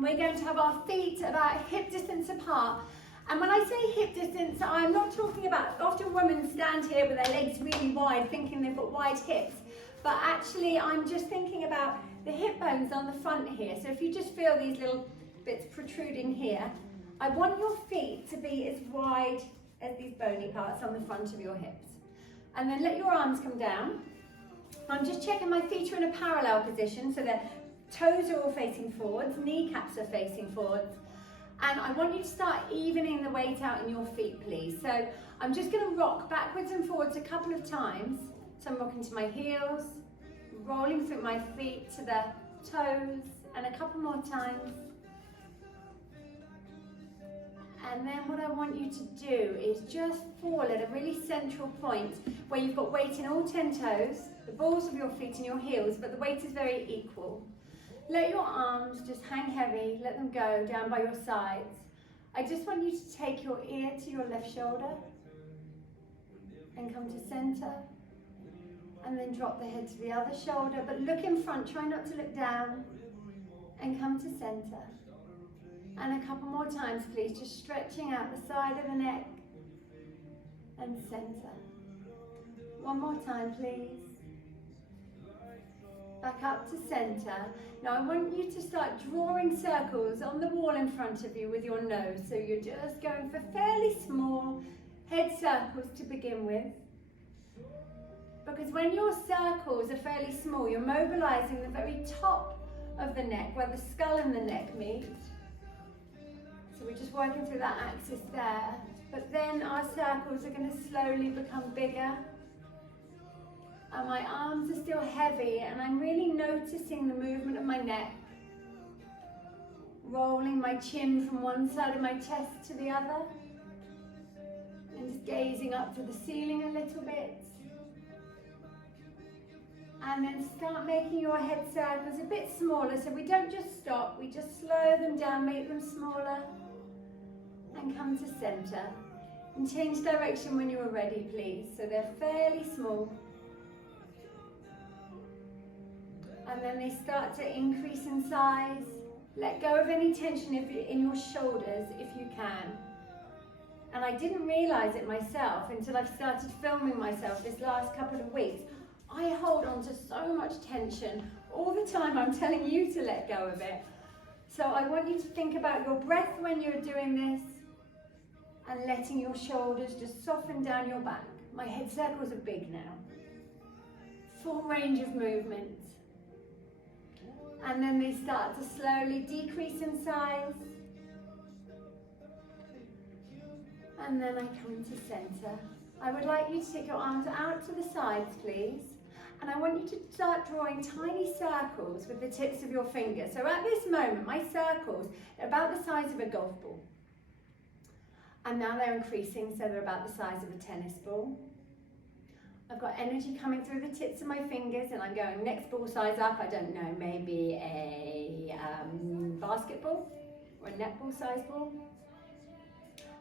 We're going to have our feet about hip distance apart. And when I say hip distance, I'm not talking about, often women stand here with their legs really wide, thinking they've got wide hips. But actually, I'm just thinking about the hip bones on the front here. So if you just feel these little bits protruding here, I want your feet to be as wide as these bony parts on the front of your hips. And then let your arms come down. I'm just checking my feet are in a parallel position, so their toes are all facing forwards, kneecaps are facing forwards. And I want you to start evening the weight out in your feet, please. So I'm just going to rock backwards and forwards a couple of times. So I'm rocking to my heels, rolling through my feet to the toes, and a couple more times. And then what I want you to do is just fall at a really central point where you've got weight in all 10 toes, the balls of your feet and your heels, but the weight is very equal. Let your arms just hang heavy, let them go down by your sides. I just want you to take your ear to your left shoulder and come to center. And then drop the head to the other shoulder, but look in front, try not to look down. And come to center. And a couple more times, please, just stretching out the side of the neck and center. One more time, please. Back up to center. Now I want you to start drawing circles on the wall in front of you with your nose. So you're just going for fairly small head circles to begin with. Because when your circles are fairly small, you're mobilizing the very top of the neck, where the skull and the neck meet. So we're just working through that axis there. But then our circles are going to slowly become bigger. And my arms are still heavy, and I'm really noticing the movement of my neck. Rolling my chin from one side of my chest to the other. And just gazing up to the ceiling a little bit. And then start making your head circles a bit smaller, so we don't just stop, we just slow them down, make them smaller, and come to center. And change direction when you are ready, please. So they're fairly small. And then they start to increase in size. Let go of any tension in your shoulders if you can. And I didn't realize it myself until I've started filming myself this last couple of weeks. I hold on to so much tension all the time. I'm telling you to let go of it. So I want you to think about your breath when you're doing this and letting your shoulders just soften down your back. My head circles are big now. Full range of movement. And then they start to slowly decrease in size. And then I come into center. I would like you to take your arms out to the sides, please. And I want you to start drawing tiny circles with the tips of your fingers. So at this moment, my circles are about the size of a golf ball. And now they're increasing, so they're about the size of a tennis ball. I've got energy coming through the tips of my fingers, and I'm going next ball size up. I don't know, maybe a basketball or a netball size ball.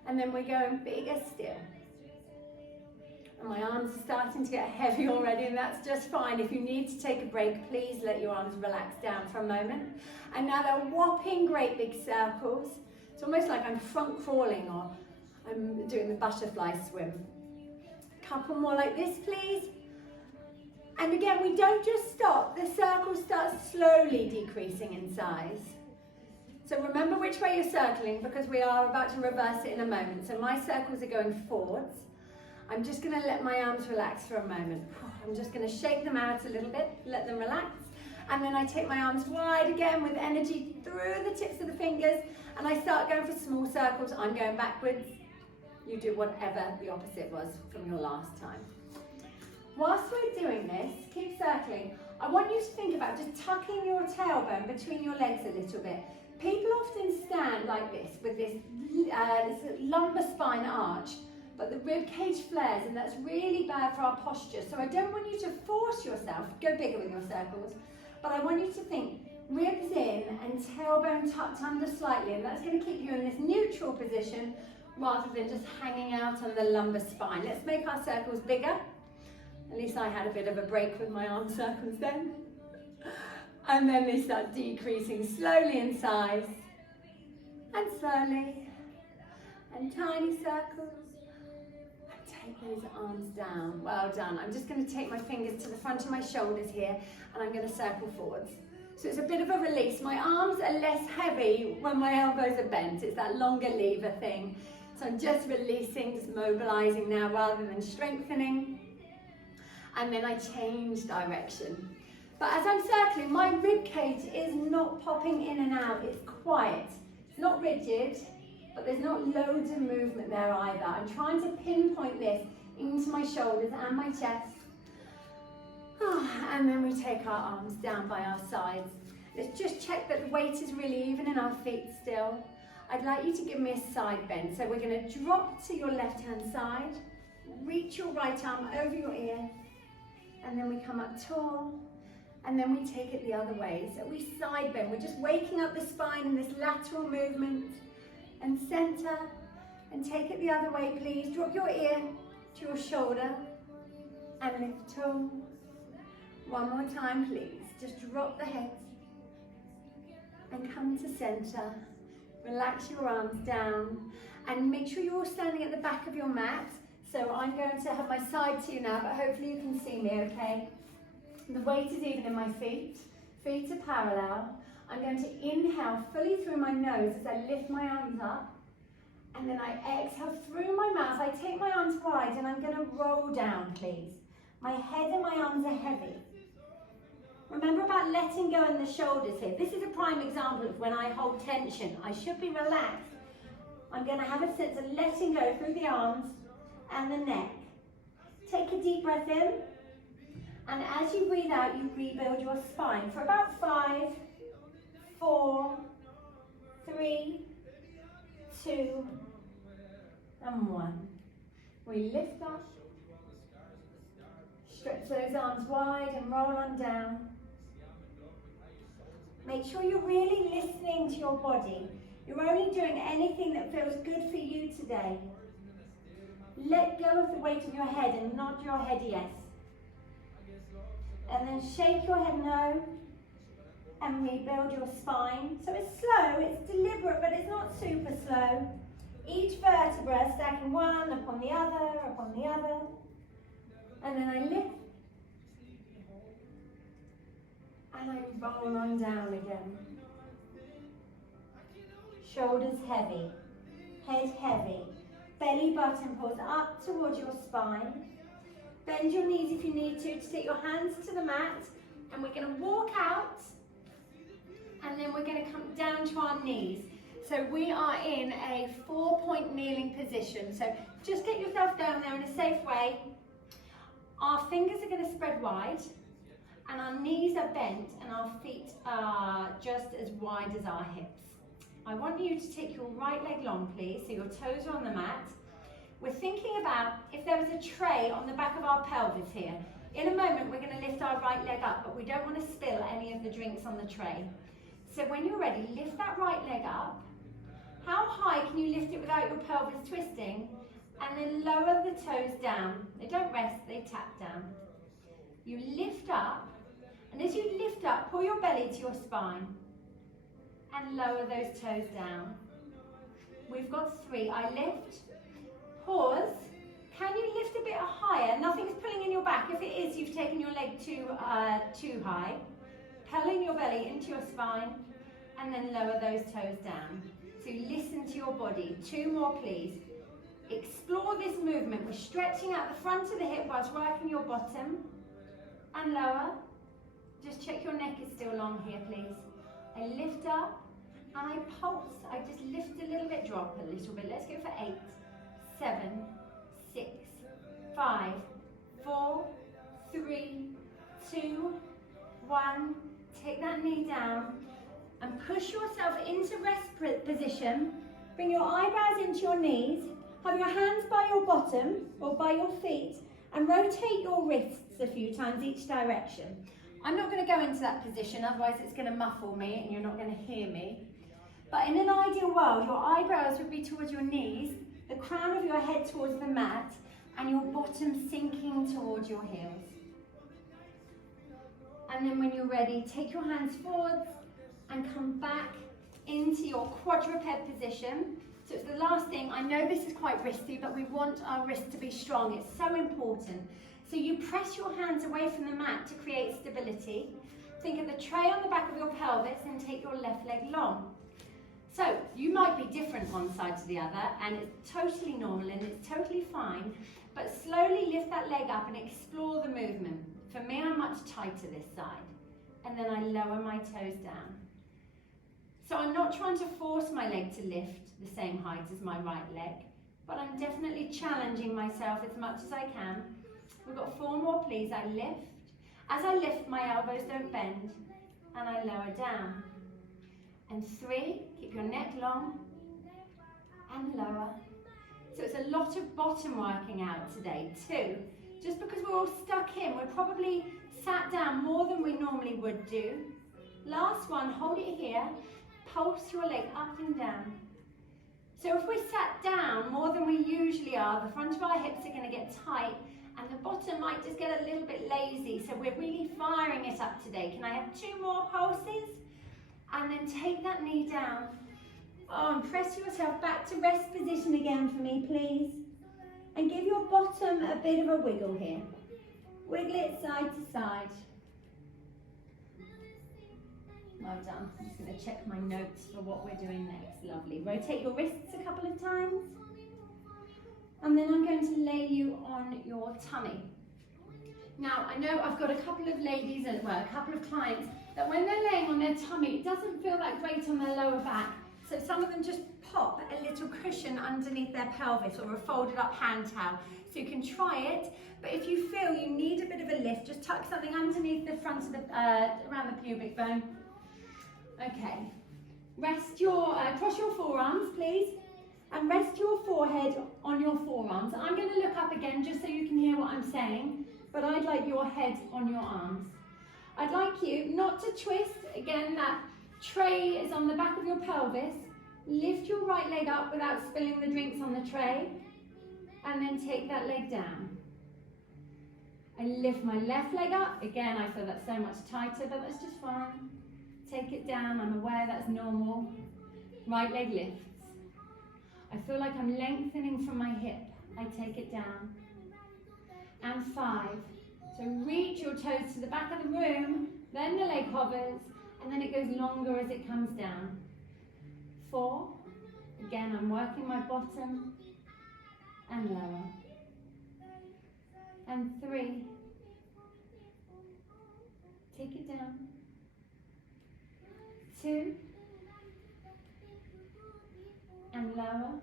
And then we're going bigger still. And my arms are starting to get heavy already, and that's just fine. If you need to take a break, please let your arms relax down for a moment. And now they're whopping great big circles. It's almost like I'm front crawling or I'm doing the butterfly swim. Couple more like this, please. And again, we don't just stop. The circle starts slowly decreasing in size. So remember which way you're circling, because we are about to reverse it in a moment. So my circles are going forwards. I'm just going to let my arms relax for a moment. I'm just going to shake them out a little bit, let them relax. And then I take my arms wide again with energy through the tips of the fingers, and I start going for small circles. I'm going backwards. You do whatever the opposite was from your last time. Whilst we're doing this, keep circling. I want you to think about just tucking your tailbone between your legs a little bit. People often stand like this with this lumbar spine arch, but the rib cage flares, and that's really bad for our posture. So I don't want you to force yourself, go bigger with your circles, but I want you to think ribs in and tailbone tucked under slightly, and that's going to keep you in this neutral position rather than just hanging out on the lumbar spine. Let's make our circles bigger. At least I had a bit of a break with my arm circles then. And then they start decreasing slowly in size. And slowly, and tiny circles. Take those arms down. Well done. I'm just going to take my fingers to the front of my shoulders here, and I'm going to circle forwards. So it's a bit of a release. My arms are less heavy when my elbows are bent. It's that longer lever thing. So I'm just releasing, just mobilizing now rather than strengthening. And then I change direction. But as I'm circling, my rib cage is not popping in and out. It's quiet. It's not rigid, but there's not loads of movement there either. I'm trying to pinpoint this into my shoulders and my chest. And then we take our arms down by our sides. Let's just check that the weight is really even in our feet still. I'd like you to give me a side bend. So we're going to drop to your left-hand side, reach your right arm over your ear, and then we come up tall, and then we take it the other way. So we side bend. We're just waking up the spine in this lateral movement. And center, and take it the other way, please. Drop your ear to your shoulder, and lift tall. One more time, please. Just drop the head, and come to center. Relax your arms down, and make sure you're all standing at the back of your mat. So I'm going to have my side to you now, but hopefully you can see me, okay? The weight is even in my feet. Feet are parallel. I'm going to inhale fully through my nose as I lift my arms up, and then I exhale through my mouth. I take my arms wide, and I'm going to roll down, please. My head and my arms are heavy. Remember about letting go in the shoulders here. This is a prime example of when I hold tension. I should be relaxed. I'm going to have a sense of letting go through the arms and the neck. Take a deep breath in, and as you breathe out, you rebuild your spine for about 5, 4, 3, 2, and 1. We lift up, stretch those arms wide and roll on down. Make sure you're really listening to your body. You're only doing anything that feels good for you today. Let go of the weight of your head and nod your head yes. And then shake your head no. And rebuild your spine. So it's slow, it's deliberate, but it's not super slow. Each vertebra stacking one upon the other, upon the other. And then I lift. And I roll on down again. Shoulders heavy, head heavy. Belly button pulls up towards your spine. Bend your knees if you need to take your hands to the mat. And we're going to walk out. And then we're going to come down to our knees. So we are in a 4-point kneeling position. So just get yourself down there in a safe way. Our fingers are going to spread wide, and our knees are bent, and our feet are just as wide as our hips. I want you to take your right leg long, please, so your toes are on the mat. We're thinking about if there was a tray on the back of our pelvis here. In a moment, we're going to lift our right leg up, but we don't want to spill any of the drinks on the tray. So when you're ready, lift that right leg up. How high can you lift it without your pelvis twisting? And then lower the toes down. They don't rest, they tap down. You lift up, and as you lift up, pull your belly to your spine and lower those toes down. We've got 3. I lift, pause. Can you lift a bit higher? Nothing's pulling in your back. If it is, you've taken your leg too high. Pulling your belly into your spine, and then lower those toes down. So listen to your body. 2 more, please. Explore this movement. We're stretching out the front of the hip whilst working your bottom. And lower. Just check your neck is still long here, please. I lift up and I pulse. I just lift a little bit, drop a little bit. Let's go for 8, 7, 6, 5, 4, 3, 2, 1. Take that knee down and push yourself into rest position. Bring your eyebrows into your knees. Have your hands by your bottom or by your feet, and rotate your wrists a few times each direction. I'm not going to go into that position, otherwise it's going to muffle me and you're not going to hear me. But in an ideal world, your eyebrows would be towards your knees, the crown of your head towards the mat, and your bottom sinking towards your heels. And then when you're ready, take your hands forwards and come back into your quadruped position. So it's the last thing. I know this is quite risky, but we want our wrist to be strong. It's so important. So you press your hands away from the mat to create stability. Think of the tray on the back of your pelvis and take your left leg long. So you might be different one side to the other, and it's totally normal and it's totally fine, but slowly lift that leg up and explore the movement. For me, I'm much tighter this side, and then I lower my toes down. So I'm not trying to force my leg to lift the same height as my right leg, but I'm definitely challenging myself as much as I can. We've got 4 more, please. I lift. As I lift, my elbows don't bend, and I lower down. And 3, keep your neck long, and lower. So it's a lot of bottom working out today. 2, just because we're all stuck in, we're probably sat down more than we normally would do. Last one, hold it here, pulse your leg up and down. So if we're sat down more than we usually are, the front of our hips are going to get tight, and the bottom might just get a little bit lazy, so we're really firing it up today. Can I have 2 more pulses? And then take that knee down. Oh, and press yourself back to rest position again for me, please. And give your bottom a bit of a wiggle here. Wiggle it side to side. Well done. I'm just going to check my notes for what we're doing next. Lovely. Rotate your wrists a couple of times. And then I'm going to lay you on your tummy. Now, I know I've got a couple of ladies, well, a couple of clients, that when they're laying on their tummy, it doesn't feel that great on their lower back. So some of them just pop a little cushion underneath their pelvis or a folded up hand towel. So you can try it, but if you feel you need a bit of a lift, just tuck something underneath the front of the, around the pubic bone. Okay. Rest your, cross your forearms, please. And rest your forehead on your forearms. I'm going to look up again just so you can hear what I'm saying, but I'd like your head on your arms. I'd like you not to twist. Again, that tray is on the back of your pelvis. Lift your right leg up without spilling the drinks on the tray, and then take that leg down. I lift my left leg up. Again, I feel that's so much tighter, but that's just fine. Take it down. I'm aware that's normal. Right leg lifts. I feel like I'm lengthening from my hip. I take it down. And 5. So reach your toes to the back of the room, then the leg hovers, and then it goes longer as it comes down. 4. Again, I'm working my bottom and lower. And 3. Take it down. 2. And lower.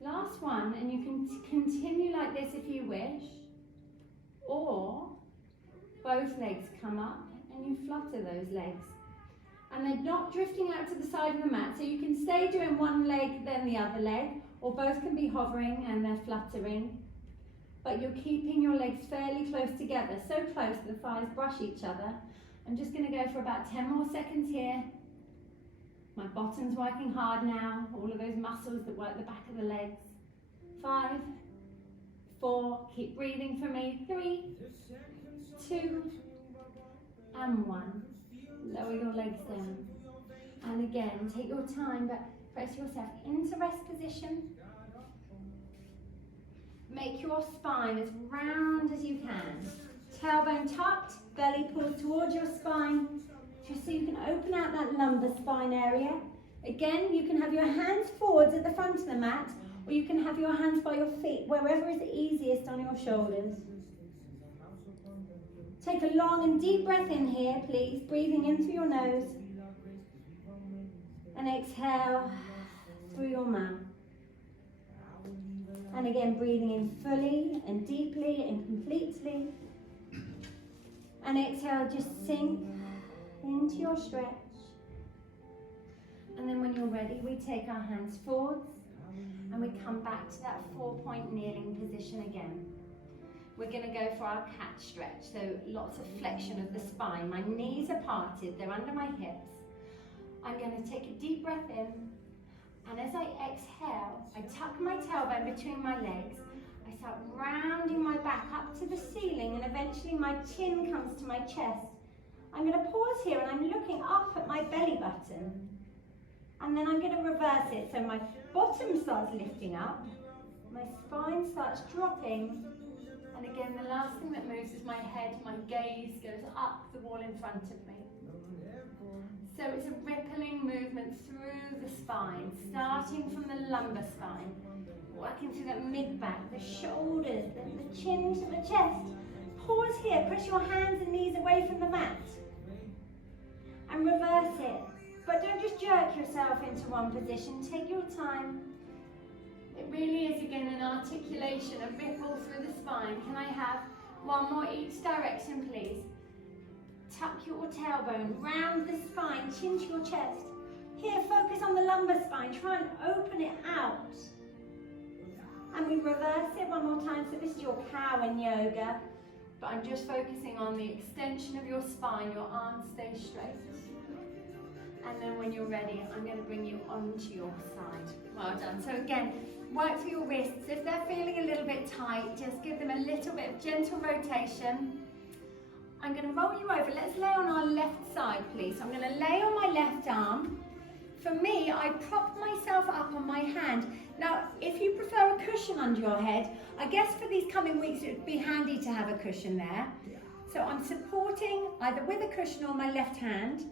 Last one, and you can continue like this if you wish, or both legs come up and you flutter those legs. And they're not drifting out to the side of the mat, so you can stay doing one leg then the other leg, or both can be hovering and they're fluttering. But you're keeping your legs fairly close together, so close the thighs brush each other. I'm just going to go for about 10 more seconds here. My bottom's working hard now, all of those muscles that work the back of the legs. 5, 4, keep breathing for me. 3, 2, and 1. Lower your legs down. And again, take your time, but press yourself into rest position. Make your spine as round as you can. Tailbone tucked, belly pulled towards your spine, just so you can open out that lumbar spine area. Again, you can have your hands forwards at the front of the mat, or you can have your hands by your feet, wherever is easiest on your shoulders. Take a long and deep breath in here, please, breathing in through your nose. And exhale through your mouth. And again, breathing in fully and deeply and completely. And exhale, just sink into your stretch. And then when you're ready, we take our hands forwards and we come back to that 4-point kneeling position again. We're going to go for our cat stretch, so lots of flexion of the spine. My knees are parted, they're under my hips. I'm going to take a deep breath in, and as I exhale, I tuck my tailbone between my legs. I start rounding my back up to the ceiling, and eventually my chin comes to my chest. I'm going to pause here and I'm looking up at my belly button. And then I'm going to reverse it. So my bottom starts lifting up, my spine starts dropping. And again, the last thing that moves is my head, my gaze goes up the wall in front of me. So it's a rippling movement through the spine, starting from the lumbar spine, working through the mid-back, the shoulders, then the chin to the chest. Pause here, press your hands and knees away from the mat. And reverse it. But don't just jerk yourself into one position, take your time. It really is again an articulation, a ripple through the spine. Can I have one more each direction, please? Tuck your tailbone, round the spine, chin to your chest. Here, focus on the lumbar spine, try and open it out. And we reverse it one more time, so this is your cow in yoga. But I'm just focusing on the extension of your spine, your arms stay straight. And then when you're ready, I'm going to bring you onto your side. Well done. So again, work through your wrists. If they're feeling a little bit tight, just give them a little bit of gentle rotation. I'm going to roll you over. Let's lay on our left side, please. So I'm going to lay on my left arm. For me, I prop myself up on my hand. Now, if you prefer a cushion under your head, I guess for these coming weeks, it would be handy to have a cushion there. So I'm supporting either with a cushion or my left hand.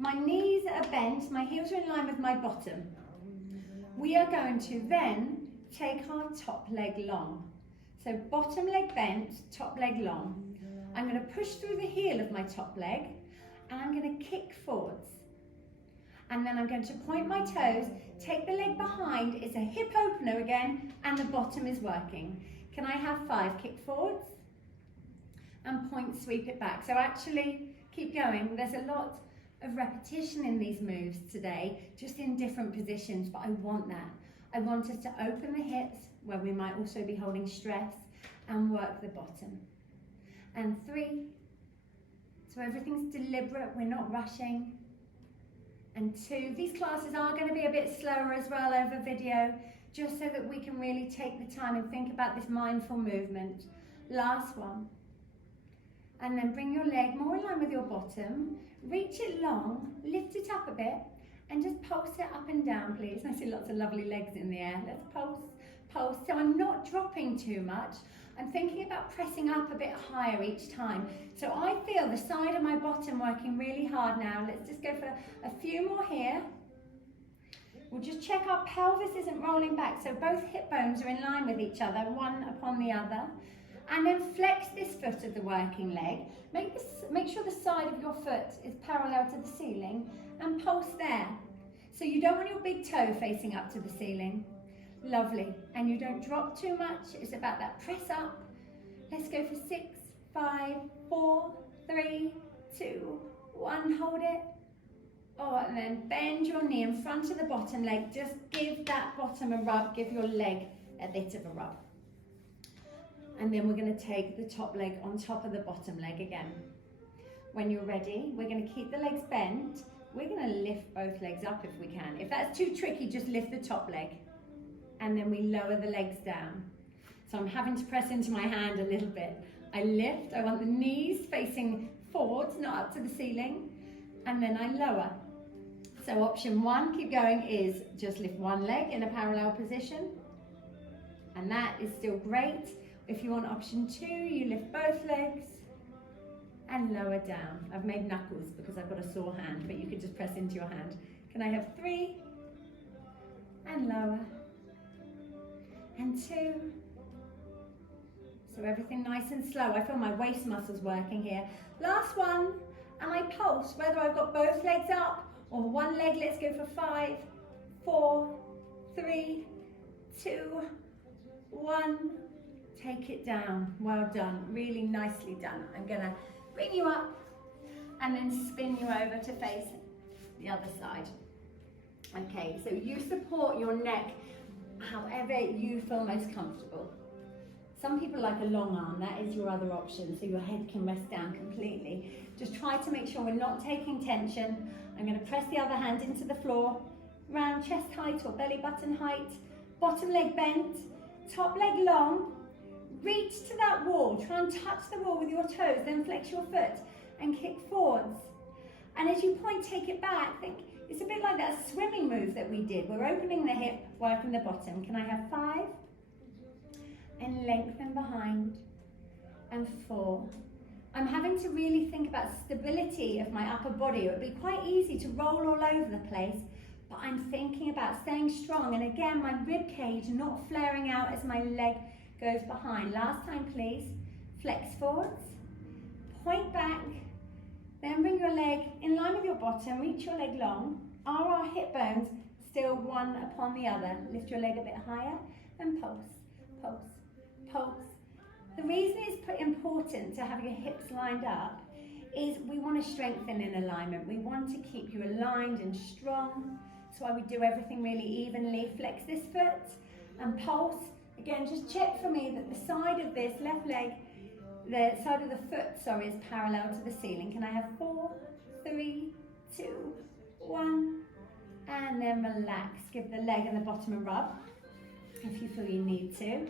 My knees are bent, my heels are in line with my bottom. We are going to then take our top leg long. So bottom leg bent, top leg long. I'm going to push through the heel of my top leg and I'm going to kick forwards. And then I'm going to point my toes, take the leg behind, it's a hip opener again, and the bottom is working. Can I have 5? Kick forwards and point, sweep it back. So actually, keep going. There's a lot of repetition in these moves today, just in different positions, but I want that. I want us to open the hips, where we might also be holding stress, and work the bottom. And 3, so everything's deliberate, we're not rushing. And 2, these classes are going to be a bit slower as well over video, just so that we can really take the time and think about this mindful movement. Last one. And then bring your leg more in line with your bottom, reach it long, lift it up a bit, and just pulse it up and down, please. I see lots of lovely legs in the air. Let's pulse, pulse. So I'm not dropping too much. I'm thinking about pressing up a bit higher each time. So I feel the side of my bottom working really hard now. Let's just go for a few more here. We'll just check our pelvis isn't rolling back, so both hip bones are in line with each other, one upon the other. And then flex this foot of the working leg. Make sure the side of your foot is parallel to the ceiling and pulse there. So you don't want your big toe facing up to the ceiling. Lovely. And you don't drop too much. It's about that press up. Let's go for 6, 5, 4, 3, 2, 1. Hold it. Oh, and then bend your knee in front of the bottom leg. Just give that bottom a rub. Give your leg a bit of a rub. And then we're going to take the top leg on top of the bottom leg again. When you're ready, we're going to keep the legs bent. We're going to lift both legs up if we can. If that's too tricky, just lift the top leg. And then we lower the legs down. So I'm having to press into my hand a little bit. I lift, I want the knees facing forwards, not up to the ceiling. And then I lower. So option 1, keep going, is just lift one leg in a parallel position. And that is still great. If you want option 2, you lift both legs and lower down. I've made knuckles because I've got a sore hand, but you could just press into your hand. Can I have 3 and lower and 2. So everything nice and slow. I feel my waist muscles working here. Last one, and I pulse whether I've got both legs up or one leg. Let's go for 5, 4, 3, 2, 1. Take it down. Well done. Really nicely done. I'm going to bring you up and then spin you over to face the other side. Okay, so you support your neck however you feel most comfortable. Some people like a long arm. That is your other option, so your head can rest down completely. Just try to make sure we're not taking tension. I'm going to press the other hand into the floor, round chest height or belly button height, bottom leg bent, top leg long. Reach to that wall, try and touch the wall with your toes, then flex your foot and kick forwards. And as you point, take it back. Think it's a bit like that swimming move that we did. We're opening the hip, working the bottom. Can I have 5? And lengthen behind. And 4. I'm having to really think about stability of my upper body. It would be quite easy to roll all over the place, but I'm thinking about staying strong. And again, my rib cage not flaring out as my leg goes behind. Last time, please. Flex forwards, point back, then bring your leg in line with your bottom, reach your leg long. Are our hip bones still one upon the other? Lift your leg a bit higher and pulse, pulse, pulse. The reason it's important to have your hips lined up is we want to strengthen in alignment. We want to keep you aligned and strong. That's why we do everything really evenly. Flex this foot and pulse. Again, just check for me that the side of this left leg, the side of the foot, sorry, is parallel to the ceiling. Can I have 4, 3, 2, 1, and then relax. Give the leg and the bottom a rub if you feel you need to.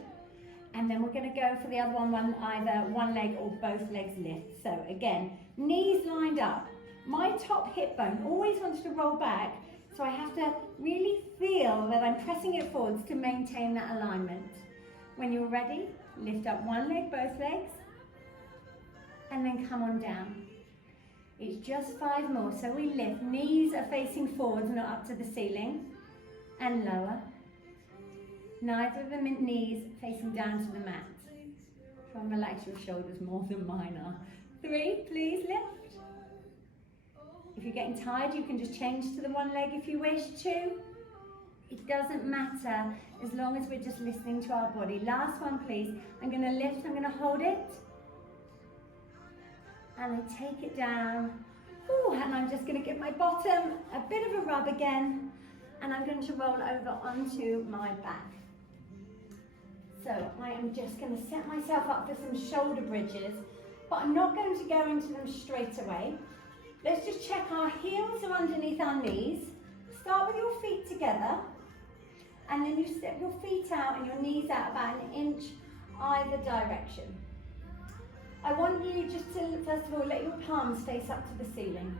And then we're going to go for the other one, either one leg or both legs lift. So again, knees lined up. My top hip bone always wants to roll back, so I have to really feel that I'm pressing it forwards to maintain that alignment. When you're ready, lift up one leg, both legs, and then come on down. It's just 5 more, so we lift. Knees are facing forwards, not up to the ceiling, and lower. Neither of the knees facing down to the mat. Try and relax your shoulders more than mine are. 3, please lift. If you're getting tired, you can just change to the one leg if you wish to. It doesn't matter as long as we're just listening to our body. Last one, please. I'm going to lift, I'm going to hold it. And I take it down. Ooh, and I'm just going to give my bottom a bit of a rub again. And I'm going to roll over onto my back. So I am just going to set myself up for some shoulder bridges, but I'm not going to go into them straight away. Let's just check our heels are underneath our knees. Start with your feet together, and then you step your feet out and your knees out about 1 inch either direction. I want you just to, first of all, let your palms face up to the ceiling.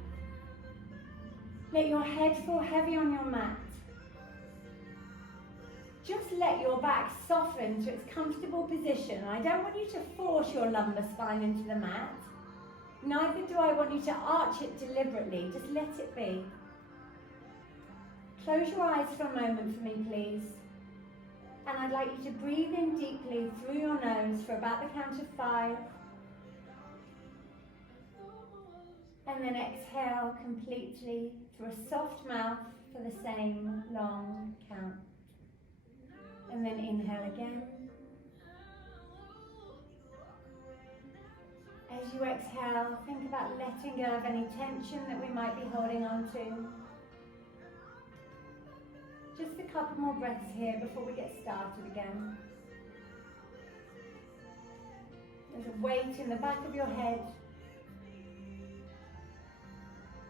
Let your head fall heavy on your mat. Just let your back soften to its comfortable position. I don't want you to force your lumbar spine into the mat. Neither do I want you to arch it deliberately. Just let it be. Close your eyes for a moment for me, please. And I'd like you to breathe in deeply through your nose for about the count of 5. And then exhale completely through a soft mouth for the same long count. And then inhale again. As you exhale, think about letting go of any tension that we might be holding on to. Just a couple more breaths here before we get started again. There's a weight in the back of your head.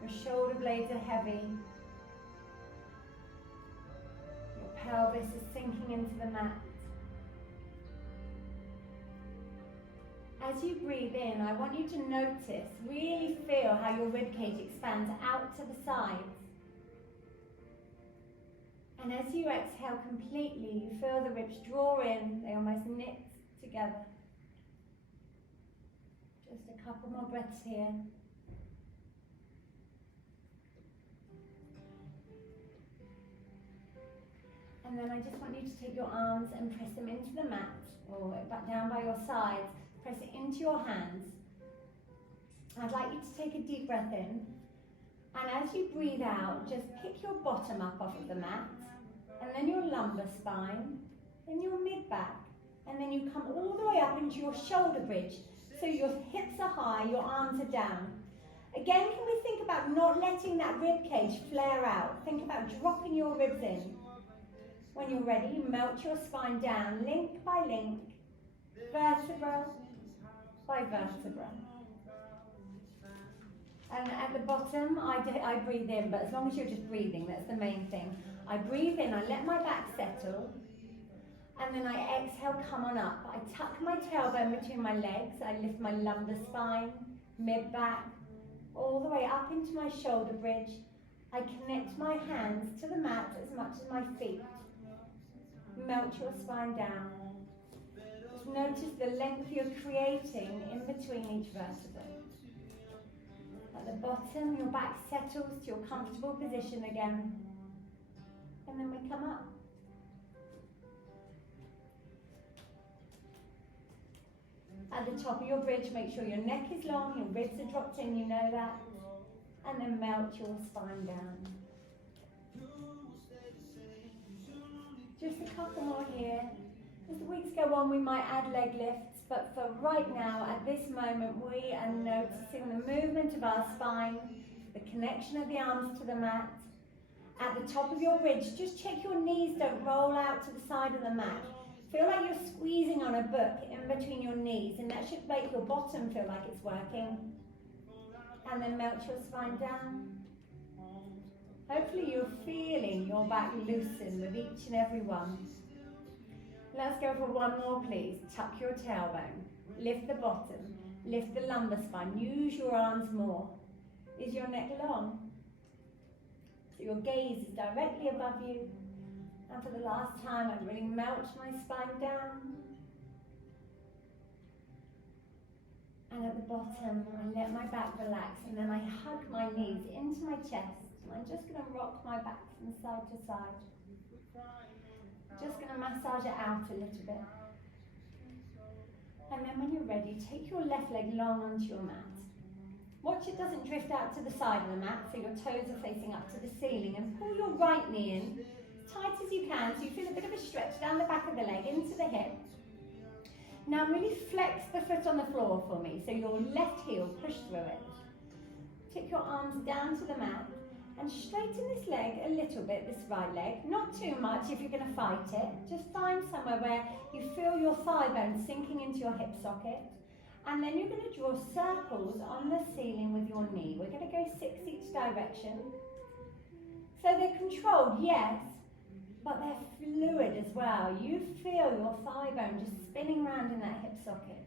Your shoulder blades are heavy. Pelvis is sinking into the mat. As you breathe in, I want you to notice, really feel how your ribcage expands out to the sides. And as you exhale completely, you feel the ribs draw in, they almost knit together. Just a couple more breaths here. And then I just want you to take your arms and press them into the mat or back down by your sides. Press it into your hands. I'd like you to take a deep breath in. And as you breathe out, just pick your bottom up off of the mat. And then your lumbar spine. Then your mid-back. And then you come all the way up into your shoulder bridge. So your hips are high, your arms are down. Again, can we think about not letting that rib cage flare out? Think about dropping your ribs in. When you're ready, melt your spine down, link by link, vertebra by vertebra. And at the bottom, I breathe in, but as long as you're just breathing, that's the main thing. I breathe in, I let my back settle, and then I exhale, come on up. I tuck my tailbone between my legs, I lift my lumbar spine, mid-back, all the way up into my shoulder bridge. I connect my hands to the mat as much as my feet. Melt your spine down. Just notice the length you're creating in between each vertebra. At the bottom, your back settles to your comfortable position again. And then we come up. At the top of your bridge, make sure your neck is long, your ribs are dropped in, you know that. And then melt your spine down. Just a couple more here. As the weeks go on, we might add leg lifts, but for right now, at this moment, we are noticing the movement of our spine, the connection of the arms to the mat. At the top of your bridge, just check your knees don't roll out to the side of the mat. Feel like you're squeezing on a book in between your knees, and that should make your bottom feel like it's working. And then melt your spine down. Hopefully you're feeling your back loosen with each and every one. Let's go for one more, please. Tuck your tailbone. Lift the bottom. Lift the lumbar spine. Use your arms more. Is your neck long? So your gaze is directly above you. And for the last time, I really melt my spine down. And at the bottom, I let my back relax, and then I hug my knees into my chest. And I'm just going to rock my back from side to side. Just going to massage it out a little bit. And then when you're ready, take your left leg long onto your mat. Watch it doesn't drift out to the side of the mat, so your toes are facing up to the ceiling. And pull your right knee in as tight as you can, so you feel a bit of a stretch down the back of the leg into the hip. Now really flex the foot on the floor for me, so your left heel push through it. Take your arms down to the mat and straighten this leg a little bit, this right leg. Not too much if you're going to fight it. Just find somewhere where you feel your thigh bone sinking into your hip socket. And then you're going to draw circles on the ceiling with your knee. We're going to go 6 each direction. So they're controlled, yes, but they're fluid as well. You feel your thigh bone just spinning around in that hip socket.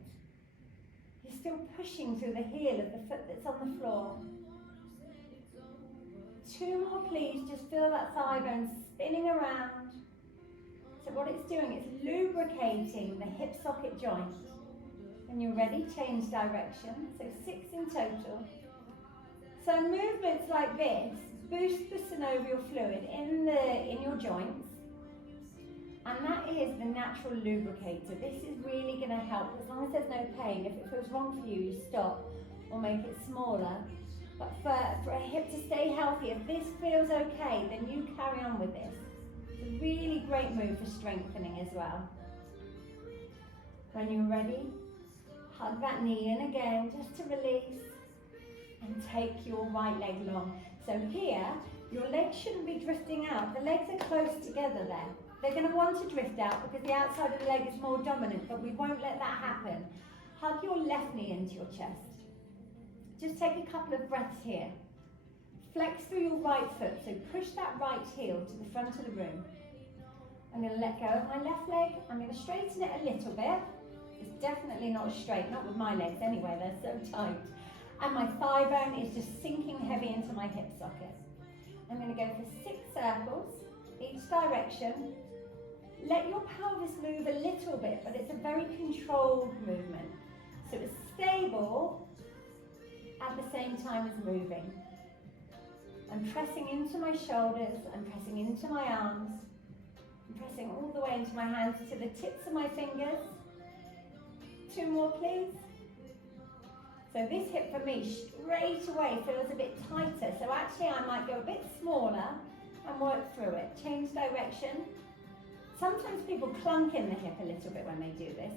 You're still pushing through the heel of the foot that's on the floor. 2 more, please. Just feel that thigh bone spinning around. So what it's doing, it's lubricating the hip socket joint. When you're ready, change direction. So 6 in total. So movements like this boost the synovial fluid in your joints. And that is the natural lubricator. This is really going to help as long as there's no pain. If it feels wrong for you, you stop or make it smaller. But for a hip to stay healthy, if this feels okay, then you carry on with this. It's a really great move for strengthening as well. When you're ready, hug that knee in again just to release and take your right leg long. So here, your legs shouldn't be drifting out. The legs are close together there. They're going to want to drift out because the outside of the leg is more dominant, but we won't let that happen. Hug your left knee into your chest. Just take a couple of breaths here. Flex through your right foot, so push that right heel to the front of the room. I'm going to let go of my left leg. I'm going to straighten it a little bit. It's definitely not straight, not with my legs anyway, they're so tight. And my thigh bone is just sinking heavy into my hip socket. I'm going to go for 6 circles, each direction. Let your pelvis move a little bit, but it's a very controlled movement. So it's stable at the same time as moving. I'm pressing into my shoulders, I'm pressing into my arms, I'm pressing all the way into my hands to the tips of my fingers. 2 more, please. So this hip for me straight away feels a bit tighter, so actually I might go a bit smaller and work through it. Change direction. Sometimes people clunk in the hip a little bit when they do this.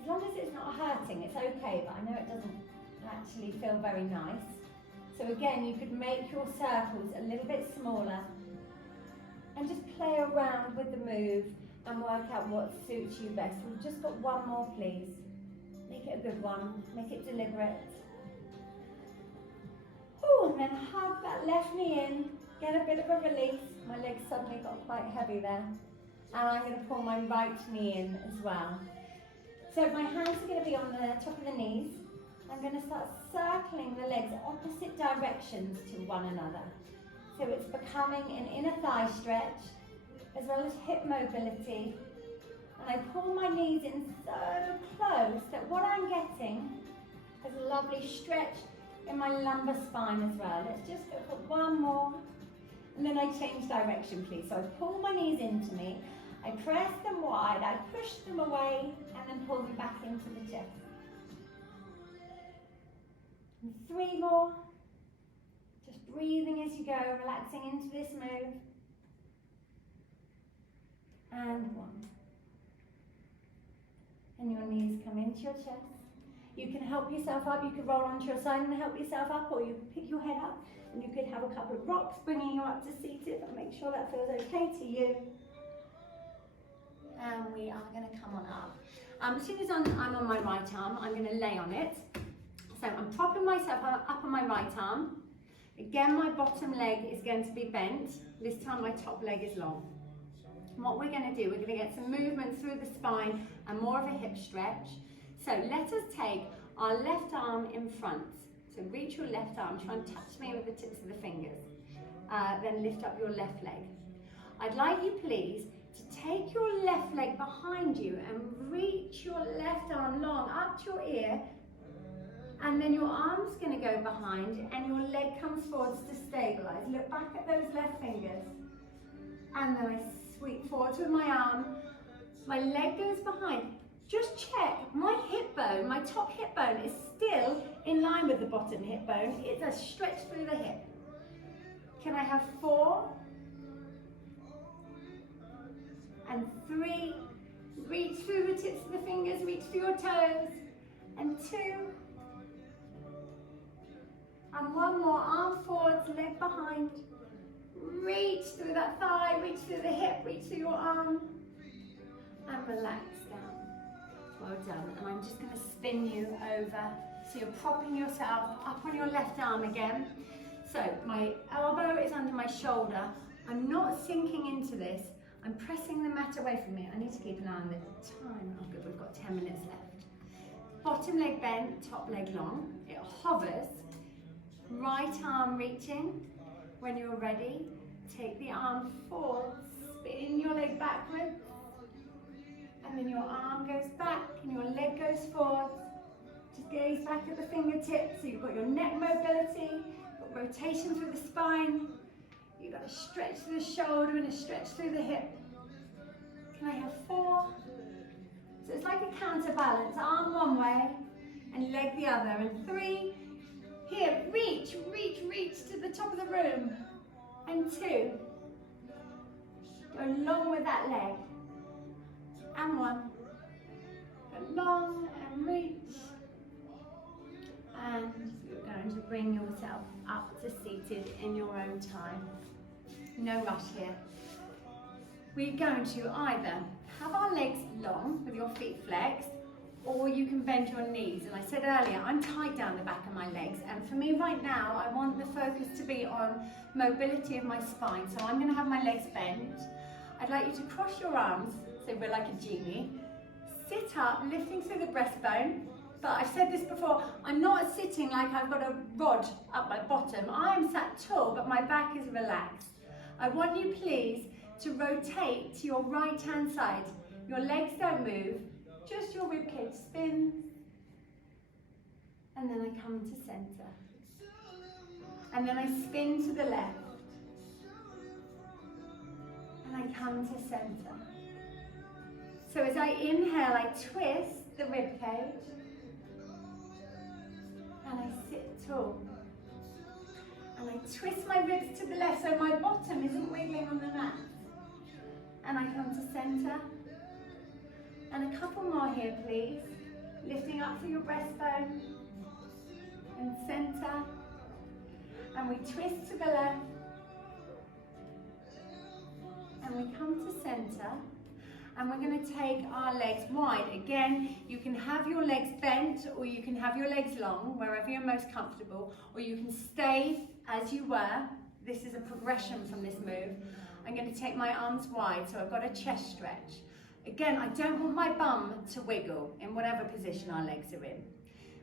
As long as it's not hurting, it's okay, but I know it doesn't actually feel very nice. So again, you could make your circles a little bit smaller and just play around with the move and work out what suits you best. We've just got 1 more, please. Make it a good one, make it deliberate. Oh, and then hug that left knee in, get a bit of a release. My legs suddenly got quite heavy there. And I'm going to pull my right knee in as well. So my hands are going to be on the top of the knees. I'm going to start circling the legs opposite directions to one another. So it's becoming an inner thigh stretch, as well as hip mobility. And I pull my knees in so close that what I'm getting is a lovely stretch in my lumbar spine as well. Let's just go for one more. And then I change direction, please. So I pull my knees into me, I press them wide, I push them away, and then pull them back into the chest. And 3 more. Just breathing as you go, relaxing into this move. And 1. And your knees come into your chest. You can help yourself up, you can roll onto your side and help yourself up, or you can pick your head up and you could have a couple of rocks bringing you up to seated, and make sure that feels okay to you. And we are going to come on up. As soon as I'm on my right arm, I'm going to lay on it. So I'm propping myself up on my right arm. Again, my bottom leg is going to be bent. This time my top leg is long. And what we're going to do, we're going to get some movement through the spine and more of a hip stretch. So let us take our left arm in front. So reach your left arm, try and touch me with the tips of the fingers. Then lift up your left leg. I'd like you, please, to take your left leg behind you and reach your left arm long up to your ear. And then your arm's going to go behind and your leg comes forwards to stabilize. Look back at those left fingers. And then I sweep forwards with my arm. My leg goes behind. Just check, my hip bone, my top hip bone is still in line with the bottom hip bone. It's a stretch through the hip. Can I have 4? And 3. Reach through the tips of the fingers, reach through your toes. And 2. And 1 more, arm forwards, leg behind. Reach through that thigh, reach through the hip, reach through your arm. And relax down. Well done. And I'm just going to spin you over. So you're propping yourself up on your left arm again. So my elbow is under my shoulder. I'm not sinking into this. I'm pressing the mat away from me. I need to keep an eye on the time. Oh good, we've got 10 minutes left. Bottom leg bent, top leg long. It hovers. Right arm reaching. When you're ready, take the arm forward, spin your leg backwards, and then your arm goes back and your leg goes forward. Just gaze back at the fingertips. So you've got your neck mobility, you've got rotation through the spine, you've got a stretch through the shoulder and a stretch through the hip. Can I have 4? So it's like a counterbalance, arm one way and leg the other. And 3, here, reach, reach, reach to the top of the room. And 2, go long with that leg. And 1, go long and reach. And you're going to bring yourself up to seated in your own time. No rush here. We're going to either have our legs long with your feet flexed, or you can bend your knees. And I said earlier, I'm tight down the back of my legs, and for me right now, I want the focus to be on mobility of my spine. So I'm going to have my legs bent. I'd like you to cross your arms, so we're like a genie. Sit up, lifting through the breastbone. But I've said this before, I'm not sitting like I've got a rod up my bottom. I am sat tall, but my back is relaxed. I want you, please, to rotate to your right-hand side. Your legs don't move, just your ribcage spins. And then I come to center. And then I spin to the left. And I come to center. So as I inhale, I twist the ribcage. And I sit tall. And I twist my ribs to the left so my bottom isn't wiggling on the mat. And I come to center. And a couple more here, please. Lifting up through your breastbone. And center. And we twist to the left. And we come to center. And we're going to take our legs wide. Again, you can have your legs bent, or you can have your legs long, wherever you're most comfortable, or you can stay as you were. This is a progression from this move. I'm going to take my arms wide, so I've got a chest stretch. Again, I don't want my bum to wiggle in whatever position our legs are in.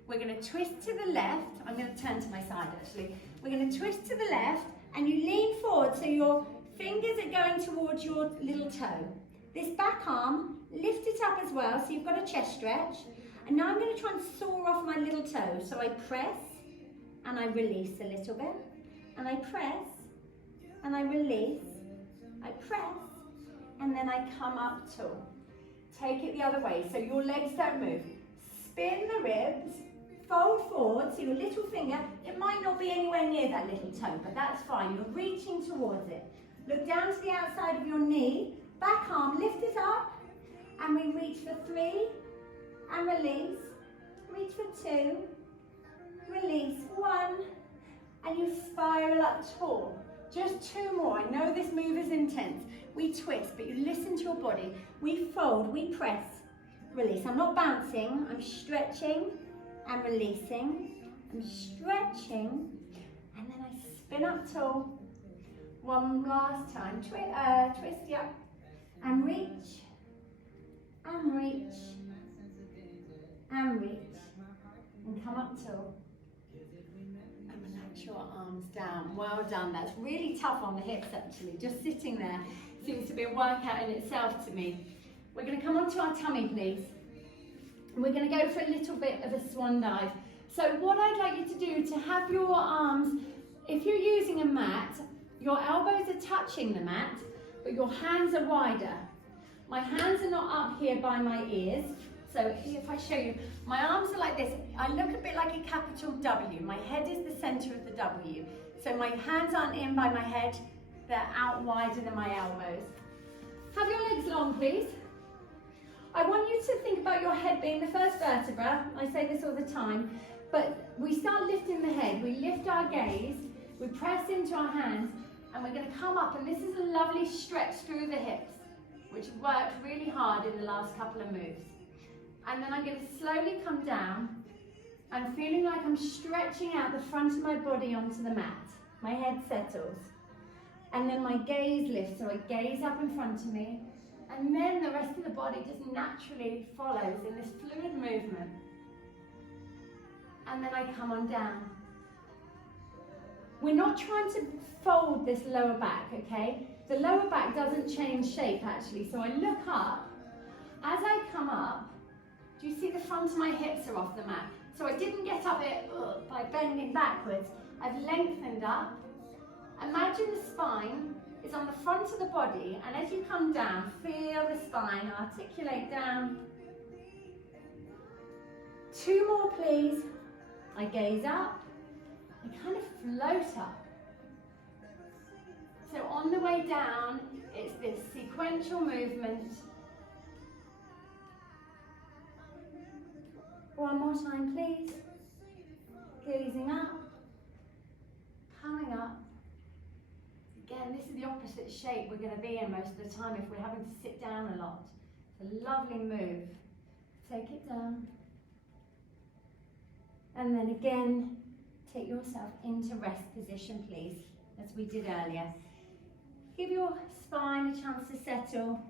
We're going to twist to the left. I'm going to turn to my side actually. We're going to twist to the left and you lean forward so your fingers are going towards your little toe. This back arm, lift it up as well so you've got a chest stretch. And now I'm going to try and saw off my little toe. So I press and I release a little bit. And I press and I release. I press and then I come up tall. Take it the other way so your legs don't move. Spin the ribs, fold forward so your little finger, it might not be anywhere near that little toe, but that's fine. You're reaching towards it. Look down to the outside of your knee, back arm, lift it up, and we reach for 3 and release. Reach for 2, release 1, and you spiral up tall. Just 2 more. I know this move is intense. We twist, but you listen to your body. We fold, we press, release. I'm not bouncing, I'm stretching and releasing. I'm stretching, and then I spin up tall. One last time. Twist, yeah. And reach, and reach, and reach. And come up tall. And relax your arms down. Well done. That's really tough on the hips actually. Just sitting there seems to be a workout in itself to me. We're going to come onto our tummy, please. And we're going to go for a little bit of a swan dive. So what I'd like you to do to have your arms, if you're using a mat, your elbows are touching the mat, but your hands are wider. My hands are not up here by my ears. So if I show you, my arms are like this. I look a bit like a capital W. My head is the center of the W. So my hands aren't in by my head. They're out wider than my elbows. Have your legs long, please. I want you to think about your head being the first vertebra. I say this all the time, but we start lifting the head. We lift our gaze, we press into our hands, and we're going to come up, and this is a lovely stretch through the hips, which worked really hard in the last couple of moves. And then I'm going to slowly come down. I'm feeling like I'm stretching out the front of my body onto the mat. My head settles. And then my gaze lifts, so I gaze up in front of me. And then the rest of the body just naturally follows in this fluid movement. And then I come on down. We're not trying to fold this lower back, okay? The lower back doesn't change shape actually. So I look up. As I come up, do you see the front of my hips are off the mat? So I didn't get up it by bending backwards. I've lengthened up. Imagine the spine is on the front of the body, and as you come down, feel the spine, articulate down. 2 more, please. I gaze up, I kind of float up. So on the way down, it's this sequential movement. One more time, please. Gazing up, coming up. Again, this is the opposite shape we're going to be in most of the time if we're having to sit down a lot. It's a lovely move. Take it down. And then again, take yourself into rest position, please, as we did earlier. Give your spine a chance to settle.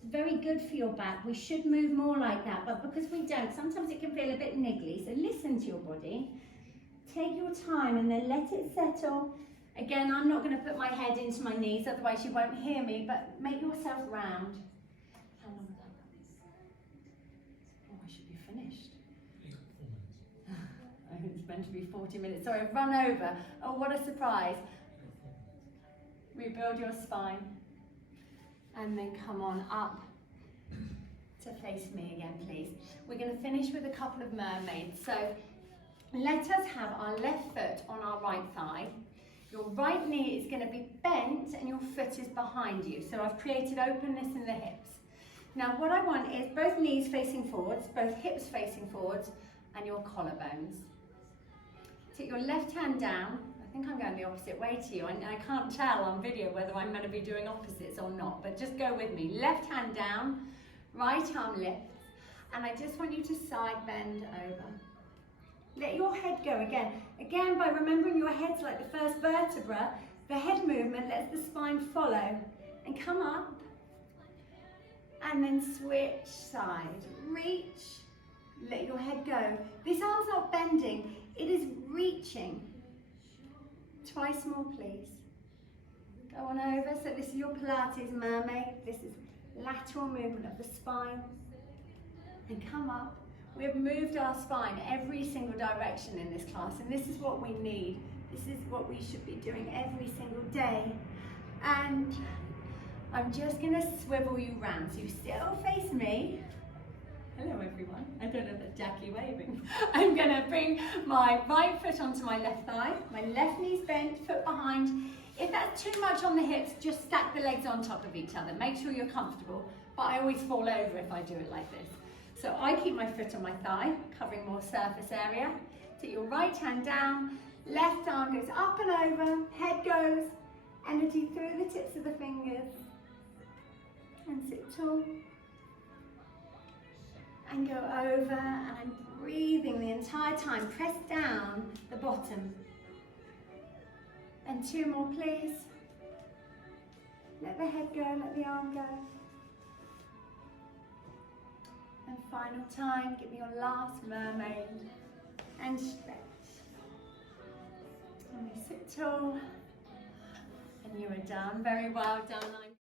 It's very good for your back. We should move more like that, but because we don't, sometimes it can feel a bit niggly. So listen to your body. Take your time and then let it settle. Again, I'm not going to put my head into my knees, otherwise you won't hear me, but make yourself round. How long have I got this? Oh, I should be finished. 4 minutes. It's meant to be 40 minutes. Sorry, I've run over. Oh, what a surprise. Rebuild your spine. And then come on up to face me again, please. We're going to finish with a couple of mermaids. So let us have our left foot on our right thigh. Your right knee is going to be bent and your foot is behind you. So I've created openness in the hips. Now what I want is both knees facing forwards, both hips facing forwards, and your collarbones. Take your left hand down. I think I'm going the opposite way to you. I can't tell on video whether I'm going to be doing opposites or not, but just go with me. Left hand down, right arm lifts, and I just want you to side bend over. Let your head go again. Again, by remembering your head's like the first vertebra, the head movement lets the spine follow. And come up. And then switch side. Reach, Let your head go. This arm's not bending, it is reaching. Twice more, please. Go on over. So this is your Pilates mermaid. This is lateral movement of the spine. And come up. We have moved our spine every single direction in this class, and this is what we need. This is what we should be doing every single day. And I'm just going to swivel you round. So you still face me. Hello everyone. I don't know that Jackie waving. I'm going to bring my right foot onto my left thigh. My left knee's bent, foot behind. If that's too much on the hips, just stack the legs on top of each other. Make sure you're comfortable. But I always fall over if I do it like this. So I keep my foot on my thigh, covering more surface area. Take your right hand down. Left arm goes up and over. Head goes. Energy through the tips of the fingers. And sit tall. And go over, and I'm breathing the entire time. Press down the bottom. And two more, please. Let the head go, let the arm go. And final time, give me your last mermaid. And stretch. And we sit tall. And you are done. Very well done.